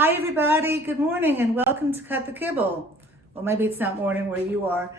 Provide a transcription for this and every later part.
Hi everybody, good morning and welcome to Cut the Kibble. Well, maybe it's not morning where you are.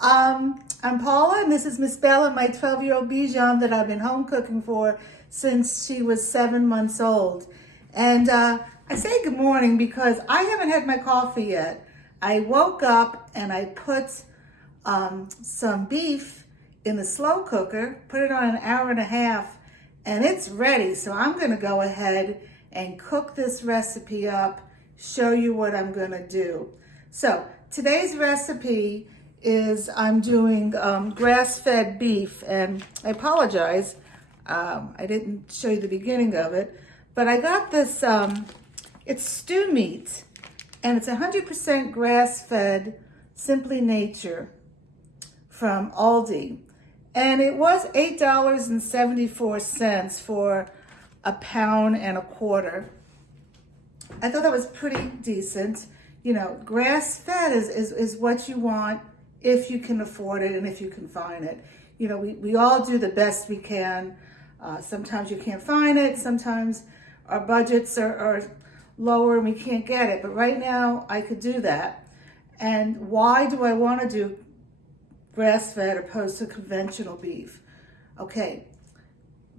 I'm Paula and this is Miss Bella, my 12-year-old Bichon that I've been home cooking for since she was 7 months old. And I say good morning because I haven't had my coffee yet. I woke up and I put some beef in the slow cooker, put it on an hour and a half, and it's ready. So I'm gonna go ahead and cook this recipe up, show you what I'm gonna do. So today's recipe is I'm doing grass-fed beef, and I apologize, I didn't show you the beginning of it, but I got this, it's stew meat, and it's 100% grass-fed, Simply Nature from Aldi. And it was $8.74 for a pound and a quarter. I thought that was pretty decent. You know, grass-fed is what you want if you can afford it and if you can find it. You know, we all do the best we can. Sometimes you can't find it. Sometimes our budgets are lower and we can't get it. But right now, I could do that. And why do I want to do grass-fed opposed to conventional beef? Okay.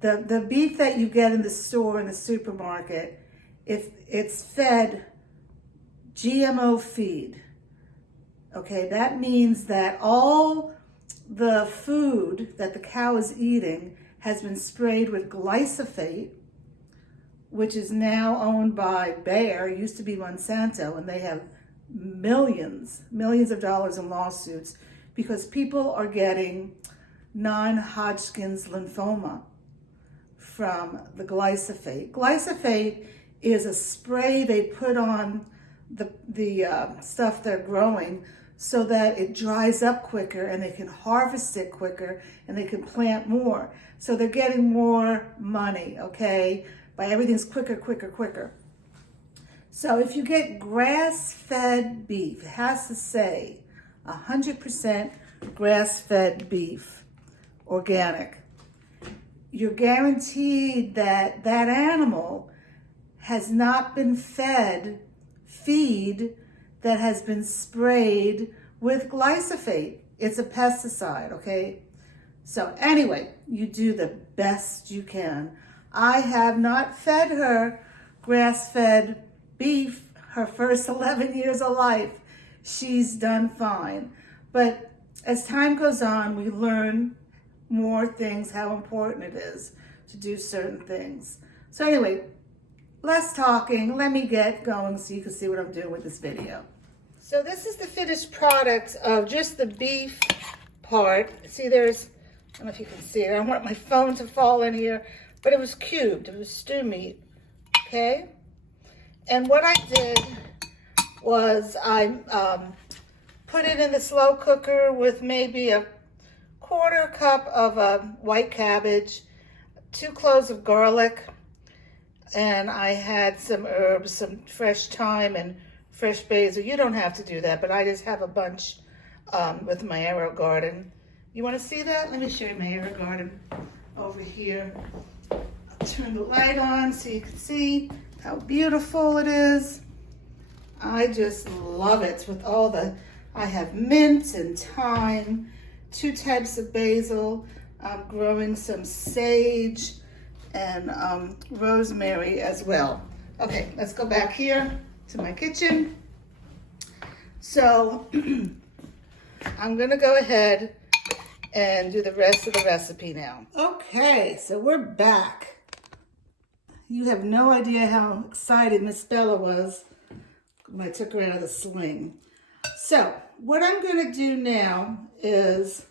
The beef that you get in the store, in the supermarket, if it's fed GMO feed, okay, that means that all the food that the cow is eating has been sprayed with glyphosate, which is now owned by Bayer, used to be Monsanto, and they have millions of dollars in lawsuits because people are getting non-Hodgkin's lymphoma from the glyphosate. Glyphosate is a spray they put on the stuff they're growing so that it dries up quicker and they can harvest it quicker and they can plant more. So they're getting more money, okay, by everything's quicker. So if you get grass-fed beef, it has to say 100% grass-fed beef, organic. You're guaranteed that that animal has not been fed feed that has been sprayed with glyphosate. It's a pesticide, okay? So anyway, you do the best you can. I have not fed her grass-fed beef her first 11 years of life. She's done fine. But as time goes on, we learn more things, how important it is to do certain things. So anyway, less talking, let me get going so you can see what I'm doing with this video. So this is the finished product of just the beef part. See, there's, I don't know if you can see it, I don't want my phone to fall in here, but it was cubed, it was stew meat, okay? And what I did was I put it in the slow cooker with maybe a quarter cup of white cabbage, 2 cloves of garlic, and I had some herbs, some fresh thyme and fresh basil. You don't have to do that, but I just have a bunch with my arrow garden. You want to see that? Let me show you my arrow garden over here. I'll turn the light on so you can see how beautiful it is. I just love it with all the, I have mint and thyme, 2 types of basil. I'm growing some sage and rosemary as well. Okay, let's go back here to my kitchen. So I'm gonna go ahead and do the rest of the recipe now. Okay, so we're back. You have no idea how excited Miss Bella was when I took her out of the sling. So what I'm gonna do now is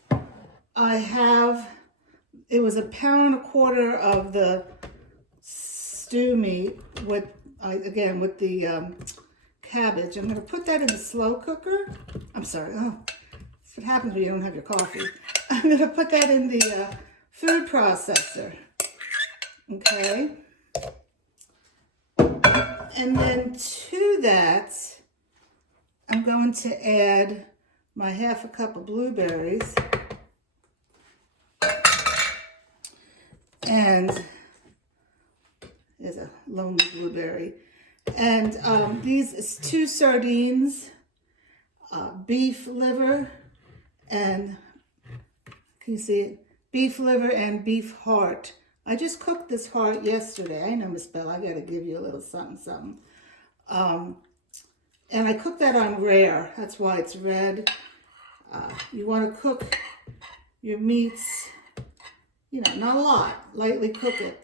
it was 1.25 pounds of the stew meat with the cabbage. I'm gonna put that in the slow cooker. I'm sorry, that's what happens when you don't have your coffee. I'm gonna put that in the food processor, okay? And then to that, I'm going to add my 1/2 cup of blueberries. And there's a lonely blueberry. And these is 2 sardines, beef liver, and can you see it? Beef liver and beef heart. I just cooked this heart yesterday. I know, Miss Bella, I got to give you a little something, something. And I cooked that on rare. That's why it's red. You want to cook your meats, you know, not a lot. Lightly cook it.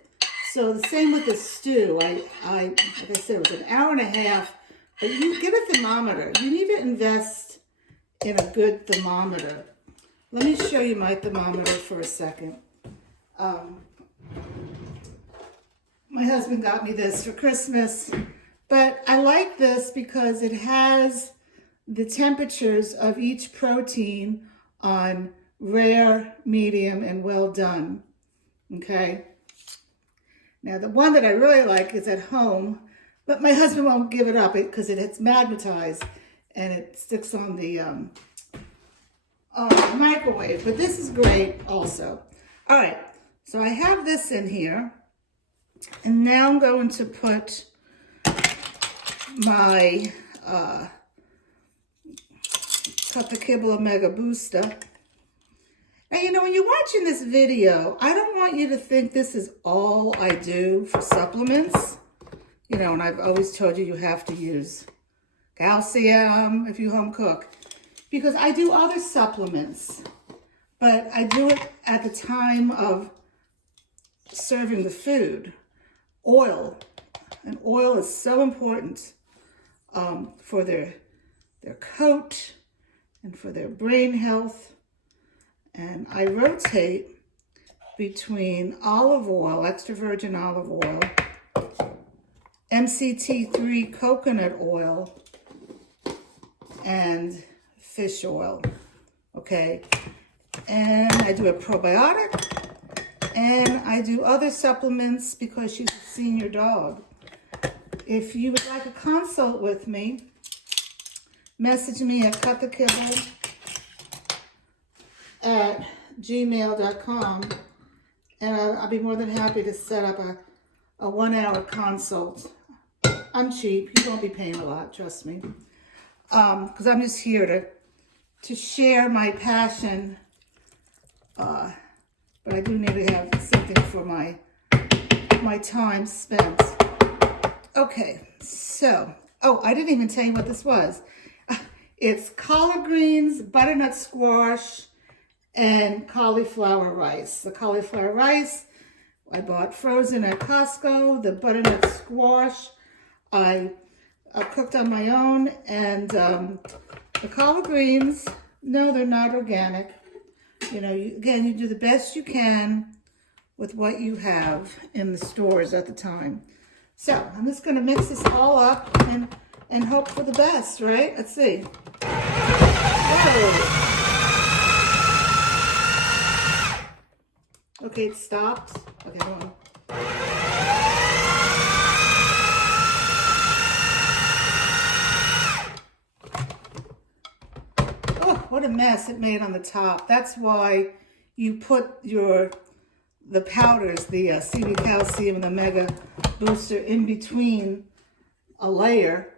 So the same with the stew. Like I said, it was an hour and a half. But you get a thermometer. You need to invest in a good thermometer. Let me show you my thermometer for a second. My husband got me this for Christmas, but I like this because it has the temperatures of each protein on rare, medium, and well done. Okay. Now the one that I really like is at home, but my husband won't give it up because it's magnetized and it sticks on the microwave. But this is great also. All right, so I have this in here, and now I'm going to put my Cut the Kibble Omega Booster. And you know, when you're watching this video, I don't want you to think this is all I do for supplements. You know, and I've always told you have to use calcium if you home cook. Because I do other supplements, but I do it at the time of serving the food. Oil. And oil is so important for their coat and for their brain health. And I rotate between olive oil, extra virgin olive oil, MCT3 coconut oil, and fish oil, okay? And I do a probiotic, and I do other supplements because she's a senior dog. If you would like a consult with me, message me at cutthekibble@gmail.com, and I'll be more than happy to set up a 1-hour consult. I'm cheap. You won't be paying a lot, trust me. Because I'm just here to share my passion. But I do need to have something for my time spent. Okay, so, I didn't even tell you what this was. It's collard greens, butternut squash, and cauliflower rice. The cauliflower rice I bought frozen at Costco. The butternut squash I cooked on my own. And the collard greens, no, they're not organic. You know, again, you do the best you can with what you have in the stores at the time. So I'm just going to mix this all up and hope for the best, right? Let's see. Whoa. Okay, it stopped. Okay, hold on. Oh, what a mess it made on the top. That's why you put the powders, the CV calcium and the Omega Booster in between a layer.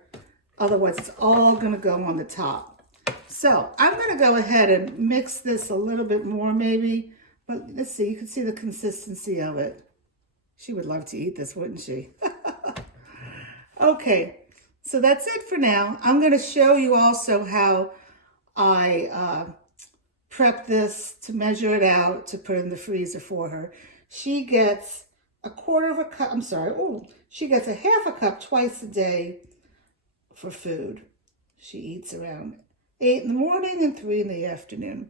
Otherwise, it's all going to go on the top. So I'm going to go ahead and mix this a little bit more maybe. But let's see, you can see the consistency of it. She would love to eat this, wouldn't she? Okay, so that's it for now. I'm going to show you also how I prep this to measure it out to put in the freezer for her. She gets a quarter of a cup, she gets a half a cup twice a day for food. She eats around 8 in the morning and 3 in the afternoon.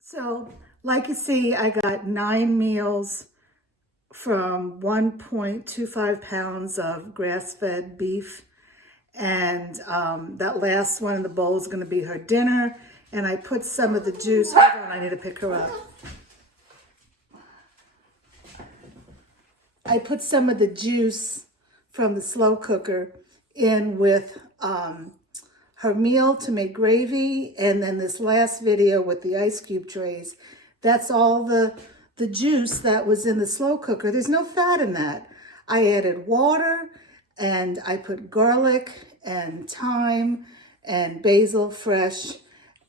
So, like you see, I got 9 meals from 1.25 pounds of grass-fed beef. And that last one in the bowl is going to be her dinner. And I put some of the juice. Hold on, I need to pick her up. I put some of the juice from the slow cooker in with her meal to make gravy, and then this last video with the ice cube trays, that's all the juice that was in the slow cooker. There's no fat in that. I added water, and I put garlic and thyme and basil fresh,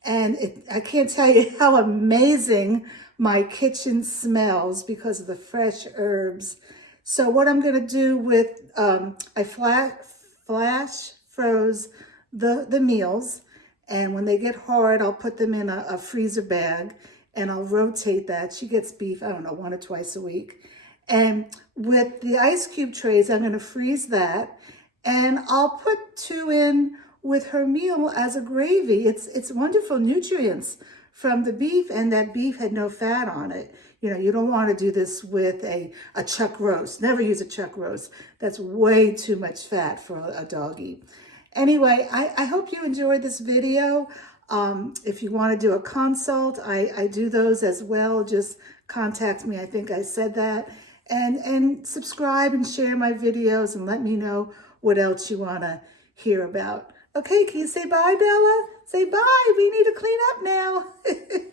and I can't tell you how amazing my kitchen smells because of the fresh herbs. So what I'm going to do with, I flash froze the meals, and when they get hard, I'll put them in a freezer bag, and I'll rotate that. She gets beef, I don't know, 1 or 2 a week. And with the ice cube trays, I'm going to freeze that, and I'll put 2 in with her meal as a gravy. It's wonderful nutrients from the beef, and that beef had no fat on it. You know, you don't want to do this with a chuck roast. Never use a chuck roast. That's way too much fat for a doggy. Anyway, I hope you enjoyed this video. If you want to do a consult, I do those as well. Just contact me. I think I said that. And subscribe and share my videos and let me know what else you want to hear about. Okay, can you say bye, Bella? Say bye. We need to clean up now.